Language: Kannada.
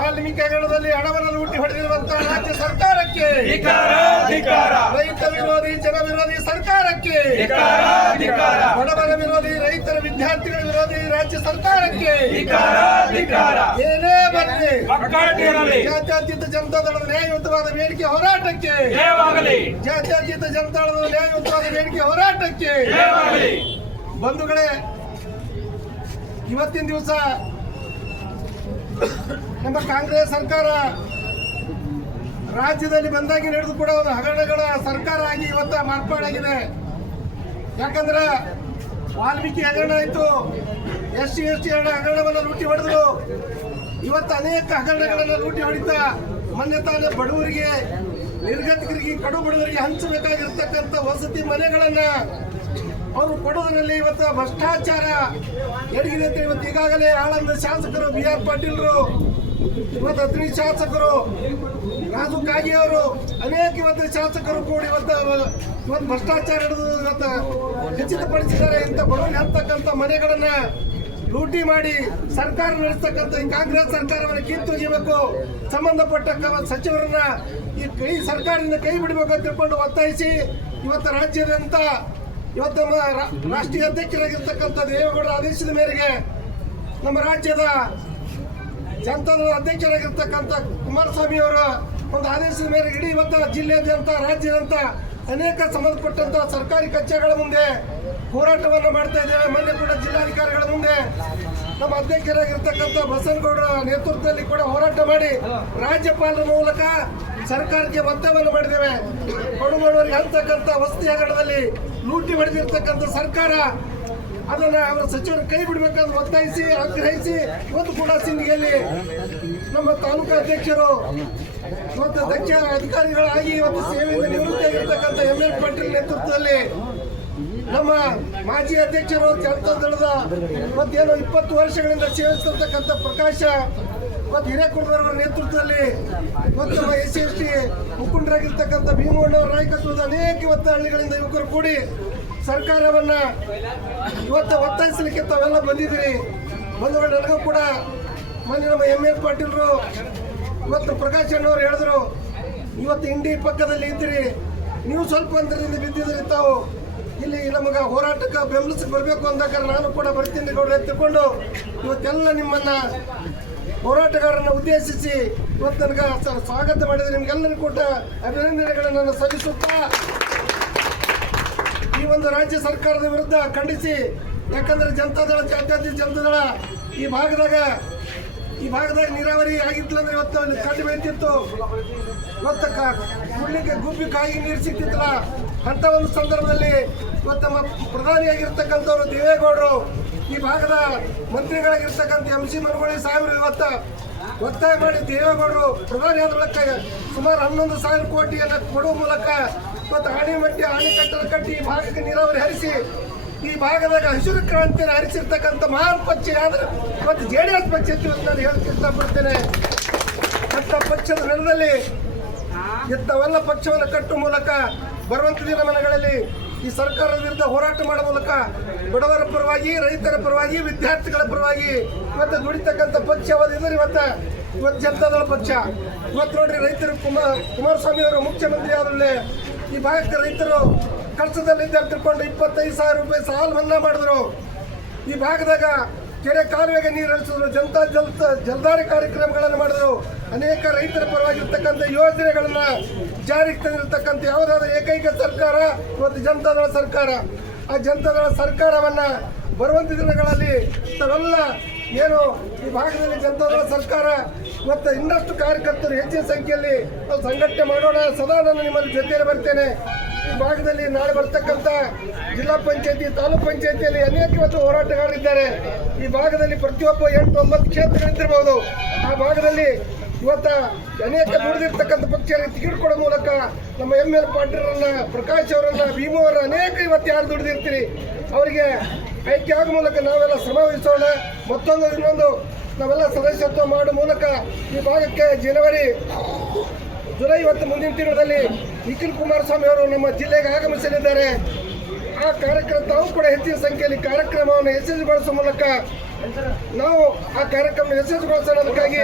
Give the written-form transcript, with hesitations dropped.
ವಾಲ್ಮೀಕಿ ಹಗರಣದಲ್ಲಿ ಹಣವನ್ನು ಲೂಟಿ ಹೊಡೆದಿರುವಂತಹ ರಾಜ್ಯ ಸರ್ಕಾರಕ್ಕೆ, ರೈತ ವಿರೋಧಿ ಜನ ವಿರೋಧಿ ಸರ್ಕಾರಕ್ಕೆ, ಬಡವರ ವಿರೋಧಿ ರೈತರ ವಿದ್ಯಾರ್ಥಿಗಳ ವಿರೋಧಿ ರಾಜ್ಯ ಸರ್ಕಾರಕ್ಕೆ ಏನೇ ಬರಲಿ ಜಾತ್ಯತೀತ ಜನತಾದಳದ ನ್ಯಾಯಯುತವಾದ ಬೇಡಿಕೆ ಹೋರಾಟಕ್ಕೆ, ಜಾತ್ಯತೀತ ಜನತಾದಳದ ನ್ಯಾಯಯುತವಾದ ಬೇಡಿಕೆ ಹೋರಾಟಕ್ಕೆ. ಬಂಧುಗಳೇ, ಇವತ್ತಿನ ದಿವಸ ನಮ್ಮ ಕಾಂಗ್ರೆಸ್ ಸರ್ಕಾರ ರಾಜ್ಯದಲ್ಲಿ ಬಂದಾಗಿ ನಡೆದು ಕೂಡ ಒಂದು ಹಗರಣಗಳ ಸರ್ಕಾರ ಆಗಿ ಇವತ್ತು ಮಾರ್ಪಾಡಾಗಿದೆ. ಯಾಕಂದ್ರೆ ವಾಲ್ಮೀಕಿ ಹಗರಣ ಆಯಿತು, SC ST ಹಗರಣವನ್ನು ಲೂಟಿ ಹೊಡೆದ್ರು. ಇವತ್ತು ಅನೇಕ ಹಗರಣಗಳನ್ನು ಲೂಟಿ ಹೊಡಿತಾ ಮೊನ್ನೆ ತಾನೇ ಬಡವರಿಗೆ, ನಿರ್ಗತಿಕರಿಗೆ, ಕಡು ಬಡವರಿಗೆ ಹಂಚಬೇಕಾಗಿರ್ತಕ್ಕಂಥ ವಸತಿ ಮನೆಗಳನ್ನ ಅವರು ಕೊಡೋದ್ರಲ್ಲಿ ಇವತ್ತು ಭ್ರಷ್ಟಾಚಾರ ಎಡಗಿದೆ ಅಂತ ಇವತ್ತು ಈಗಾಗಲೇ ಆಳಂದ ಶಾಸಕರು BR ಪಾಟೀಲ್ರು, ಇವತ್ತು ಅತ್ರಿ ಶಾಸಕರು ರಾಜು ಕಾಗಿ ಅವರು, ಅನೇಕ ಇವತ್ತು ಶಾಸಕರು ಕೂಡ ಇವತ್ತು ಭ್ರಷ್ಟಾಚಾರ ಇವತ್ತು ಖಚಿತಪಡಿಸಿದ್ದಾರೆ. ಇಂಥ ಬಡವರಿಗೆ ಹತ್ತಕ್ಕಂಥ ಮನೆಗಳನ್ನ ಲೂಟಿ ಮಾಡಿ ಸರ್ಕಾರ ನಡೆಸ್ತಕ್ಕಂಥ ಈ ಕಾಂಗ್ರೆಸ್ ಸರ್ಕಾರವನ್ನು ಕಿತ್ತೊಗೆಯಬೇಕು. ಸಂಬಂಧಪಟ್ಟ ಸಚಿವರನ್ನ ಈ ಸರ್ಕಾರದಿಂದ ಕೈ ಬಿಡಬೇಕು ಅಂತ ತಿಳ್ಕೊಂಡು ಒತ್ತಾಯಿಸಿ ಇವತ್ತು ರಾಜ್ಯಾದ್ಯಂತ ಇವತ್ತು ನಮ್ಮ ರಾಷ್ಟ್ರೀಯ ಅಧ್ಯಕ್ಷರಾಗಿರ್ತಕ್ಕಂಥ ದೇವೇಗೌಡರ ಆದೇಶದ ಮೇರೆಗೆ ನಮ್ಮ ರಾಜ್ಯದ ಜನತಾದಳದ ಅಧ್ಯಕ್ಷರಾಗಿರ್ತಕ್ಕಂಥ ಕುಮಾರಸ್ವಾಮಿ ಅವರ ಒಂದು ಆದೇಶದ ಮೇರೆಗೆ ಇಡೀ ಇವತ್ತು ಜಿಲ್ಲೆಯಾದ್ಯಂತ ರಾಜ್ಯದಂತ ಅನೇಕ ಸಂಬಂಧಪಟ್ಟಂತ ಸರ್ಕಾರಿ ಕಚೇರಿಗಳ ಮುಂದೆ ಹೋರಾಟವನ್ನು ಮಾಡ್ತಾ ಇದ್ದೇವೆ. ಮೊನ್ನೆ ಕೂಡ ಜಿಲ್ಲಾಧಿಕಾರಿಗಳ ಮುಂದೆ ನಮ್ಮ ಅಧ್ಯಕ್ಷರಾಗಿರ್ತಕ್ಕಂಥ ಬಸನಗೌಡರ ನೇತೃತ್ವದಲ್ಲಿ ಕೂಡ ಹೋರಾಟ ಮಾಡಿ ರಾಜ್ಯಪಾಲರ ಮೂಲಕ ಸರ್ಕಾರಕ್ಕೆ ಒತ್ತಾಯವನ್ನು ಮಾಡಿದ್ದೇವೆ. ಬಡವರಿಗೆ ಅಂತಕ್ಕಂಥ ವಸತಿ ಹಗರಣದಲ್ಲಿ ಲೂಟಿ ಹೊಡೆದಿರ್ತಕ್ಕಂಥ ಸರ್ಕಾರ ಅದನ್ನ ಅವರ ಸಚಿವರು ಕೈ ಬಿಡಬೇಕಂತ ಒತ್ತಾಯಿಸಿ ಆಗ್ರಹಿಸಿ ಇವತ್ತು ಕೂಡ ಸಿಂದಗಿಯಲ್ಲಿ ನಮ್ಮ ತಾಲೂಕು ಅಧ್ಯಕ್ಷರು ಇವತ್ತು ದಕ್ಷ ಅಧಿಕಾರಿಗಳಾಗಿ ಇವತ್ತು ಸೇವೆಯಿಂದ ನಿವೃತ್ತಿಯಾಗಿರ್ತಕ್ಕಂಥ ML ಪಾಟೀಲ್ ನೇತೃತ್ವದಲ್ಲಿ ನಮ್ಮ ಮಾಜಿ ಅಧ್ಯಕ್ಷರು ಜನತಾದಳದ ಮತ್ತೇನು 20 ವರ್ಷಗಳಿಂದ ಸೇವಿಸಿರ್ತಕ್ಕಂಥ ಪ್ರಕಾಶ ಮತ್ತು ಹಿರೇಕುರ್ದವರ ನೇತೃತ್ವದಲ್ಲಿ ಇವತ್ತು ನಮ್ಮ SC ST ಮುಖಂಡರಾಗಿರ್ತಕ್ಕಂಥ ಭೀಮಣ್ಣವರ ನಾಯಕತ್ವದ ಅನೇಕ ಇವತ್ತು ಹಳ್ಳಿಗಳಿಂದ ಯುವಕರು ಕೂಡಿ ಸರ್ಕಾರವನ್ನ ಇವತ್ತು ಒತ್ತಾಯಿಸಲಿಕ್ಕೆ ತಾವೆಲ್ಲ ಬಂದಿದ್ದೀರಿ. ಬಂಧುಗಳು, ನನಗೂ ಕೂಡ ಮೊನ್ನೆ ನಮ್ಮ ML ಪಾಟೀಲ್ರು ಇವತ್ತು ಪ್ರಕಾಶ್ ಅಣ್ಣವರು ಹೇಳಿದ್ರು, ಇವತ್ತು ಇಂಡಿ ಪಕ್ಕದಲ್ಲಿ ಇದ್ದೀರಿ, ನೀವು ಸ್ವಲ್ಪ ಅಂತರದಿಂದ ಬಿದ್ದಿದ್ರಿ, ತಾವು ಇಲ್ಲಿ ನಮಗೆ ಹೋರಾಟಕ್ಕೆ ಬೆಂಬಲಿಸಿ ಬರಬೇಕು ಅಂದಾಗ ನಾನು ಕೂಡ ಬರ್ತೀನಿ ಗೌಡ್ರೆ ಎತ್ತಿಕೊಂಡು ಇವತ್ತೆಲ್ಲ ನಿಮ್ಮನ್ನ ಹೋರಾಟಗಾರರನ್ನು ಉದ್ದೇಶಿಸಿ ಇವತ್ತು ನನಗೆ ಸ್ವಾಗತ ಮಾಡಿದರೆ ನಿಮ್ಗೆಲ್ಲರಿಗೂ ಕೂಡ ಅಭಿನಂದನೆಗಳನ್ನು ಸಲ್ಲಿಸುತ್ತಾ ಈ ಒಂದು ರಾಜ್ಯ ಸರ್ಕಾರದ ವಿರುದ್ಧ ಖಂಡಿಸಿ, ಯಾಕಂದ್ರೆ ಜನತಾದಳ, ಜಾತ್ಯತೀತ ಜನತಾದಳ ಈ ಭಾಗದಾಗ ನೀರಾವರಿ ಆಗಿತ್ತಲ್ಲ ಅಂದ್ರೆ ಇವತ್ತು ಕಡ್ಡಿ ಬೆಳೀತಿತ್ತು, ಇವತ್ತು ಕುಡ್ಲಿಕ್ಕೆ ಗುಬ್ಬಿ ಕಾಯಿಗೆ ನೀರು ಸಿಗ್ತಿತ್ತಲ್ಲ. ಅಂತ ಒಂದು ಸಂದರ್ಭದಲ್ಲಿ ಇವತ್ತು ನಮ್ಮ ಪ್ರಧಾನಿಯಾಗಿರ್ತಕ್ಕಂಥವ್ರು ದೇವೇಗೌಡರು, ಈ ಭಾಗದ ಮಂತ್ರಿಗಳಾಗಿರ್ತಕ್ಕಂಥ MC ಮನಗೋಳಿ ಸಾಹೇಬರು ಇವತ್ತು ಒತ್ತಾಯ ಮಾಡಿ ದೇವೇಗೌಡರು ಪ್ರಧಾನಿ ಆದ ಮೂಲಕ ಸುಮಾರು 11,000 ಕೋಟಿಯನ್ನು ಕೊಡುವ ಮೂಲಕ ಇವತ್ತು ಆಣೆಕಟ್ಟನ್ನು ಕಟ್ಟಿ ಈ ಭಾಗಕ್ಕೆ ನೀರಾವರಿ ಹರಿಸಿ ಈ ಭಾಗದಾಗ ಹಸಿರು ಕ್ರಾಂತಿಯನ್ನು ಹರಿಸಿರ್ತಕ್ಕಂಥ ಮಹಾನ್ ಪಕ್ಷ ಯಾವ್ದು ಇವತ್ತು JDS ಪಕ್ಷ ಇವತ್ತು ನಾನು ಹೇಳಕ್ಕೆ ಇಷ್ಟಪಡ್ತೇನೆ. ಅಂತ ಪಕ್ಷದ ನೆಲದಲ್ಲಿ ಇಂಥವೆಲ್ಲ ಪಕ್ಷವನ್ನು ಕಟ್ಟುವ ಮೂಲಕ ಬರುವಂಥ ದಿನಮಾನಗಳಲ್ಲಿ ಈ ಸರ್ಕಾರದ ವಿರುದ್ಧ ಹೋರಾಟ ಮಾಡುವ ಮೂಲಕ ಬಡವರ ಪರವಾಗಿ, ರೈತರ ಪರವಾಗಿ, ವಿದ್ಯಾರ್ಥಿಗಳ ಪರವಾಗಿ ಇವತ್ತು ದುಡಿತಕ್ಕಂಥ ಪಕ್ಷ ಯಾವುದಿದ್ರೆ ಇವತ್ತು ಜನತಾದಳ ಪಕ್ಷ. ಇವತ್ತು ನೋಡ್ರಿ, ರೈತರು ಕುಮಾರಸ್ವಾಮಿ ಅವರು ಮುಖ್ಯಮಂತ್ರಿ ಆದ್ರಲ್ಲೇ ಈ ಭಾಗಕ್ಕೆ ರೈತರು ಕಷ್ಟದಲ್ಲಿದ್ದಾರೆ ತಿಳ್ಕೊಂಡು 25,000 ರೂಪಾಯಿ ಸಾಲ ಮನ್ನಾ ಮಾಡಿದ್ರು. ಈ ಭಾಗದಾಗ ಕೆರೆ ಕಾಲುವೆಗೆ ನೀರು ಹರಿಸಿದ್ರು, ಜಲಧಾರೆ ಕಾರ್ಯಕ್ರಮಗಳನ್ನು ಮಾಡಿದ್ರು. ಅನೇಕ ರೈತರ ಪರವಾಗಿರ್ತಕ್ಕಂಥ ಯೋಜನೆಗಳನ್ನ ಜಾರಿಗೆ ತಂದಿರತಕ್ಕಂಥ ಯಾವುದಾದ್ರೂ ಏಕೈಕ ಸರ್ಕಾರ ಇವತ್ತು ಜನತಾದಳ ಸರ್ಕಾರ. ಆ ಜನತಾದಳ ಸರ್ಕಾರವನ್ನ ಬರುವಂಥ ದಿನಗಳಲ್ಲಿ ತಾವೆಲ್ಲ ಏನು ಈ ಭಾಗದಲ್ಲಿ ಜನತಾದಳ ಸರ್ಕಾರ ಇವತ್ತು ಇನ್ನಷ್ಟು ಕಾರ್ಯಕರ್ತರು ಹೆಚ್ಚಿನ ಸಂಖ್ಯೆಯಲ್ಲಿ ಸಂಘಟನೆ ಮಾಡೋಣ. ಸದಾ ನಾನು ನಿಮ್ಮಲ್ಲಿ ಜೊತೆಯಲ್ಲಿ ಬರ್ತೇನೆ. ಈ ಭಾಗದಲ್ಲಿ ನಾಳೆ ಬರ್ತಕ್ಕಂಥ ಜಿಲ್ಲಾ ಪಂಚಾಯತಿ, ತಾಲೂಕು ಪಂಚಾಯತಿಯಲ್ಲಿ ಅನೇಕ ಇವತ್ತು ಹೋರಾಟಗಾರರಿದ್ದಾರೆ. ಈ ಭಾಗದಲ್ಲಿ ಪ್ರತಿಯೊಬ್ಬ 8-9 ಕ್ಷೇತ್ರಗಳಿದ್ದಿರಬಹುದು. ಆ ಭಾಗದಲ್ಲಿ ಇವತ್ತು ಅನೇಕ ದುಡಿದಿರ್ತಕ್ಕಂಥ ಪಕ್ಷಗಳಿಗೆ ಟಿಕೆಟ್ ಕೊಡೋ ಮೂಲಕ ನಮ್ಮ ML ಪಾಟೀಲರನ್ನ, ಪ್ರಕಾಶ್ ಅವರನ್ನ, ಭೀಮು ಅವರ ಅನೇಕ ಇವತ್ತು ಯಾರು ದುಡಿದಿರ್ತೀರಿ ಅವರಿಗೆ ಆಯ್ಕೆ ಆಗೋ ಮೂಲಕ ನಾವೆಲ್ಲ ಶ್ರಮ ವಹಿಸೋಣ. ಇನ್ನೊಂದು ನಾವೆಲ್ಲ ಸದಸ್ಯತ್ವ ಮಾಡುವ ಮೂಲಕ ಈ ಭಾಗಕ್ಕೆ ಜುಲೈ ಇವತ್ತು ಮುಂದಿನ ತಿಂಗಳಲ್ಲಿ ನಿಖಿಲ್ ಕುಮಾರಸ್ವಾಮಿ ಅವರು ನಮ್ಮ ಜಿಲ್ಲೆಗೆ ಆಗಮಿಸಲಿದ್ದಾರೆ. ಆ ಕಾರ್ಯಕ್ರಮ ತಾವು ಕೂಡ ಹೆಚ್ಚಿನ ಸಂಖ್ಯೆಯಲ್ಲಿ ಕಾರ್ಯಕ್ರಮವನ್ನು ಯಶಸ್ವಿಗೊಳಿಸುವ ಮೂಲಕ ನಾವು ಆ ಕಾರ್ಯಕ್ರಮ ಯಶಸ್ವಿಗೊಳಿಸೋಣ. ಅದಕ್ಕಾಗಿ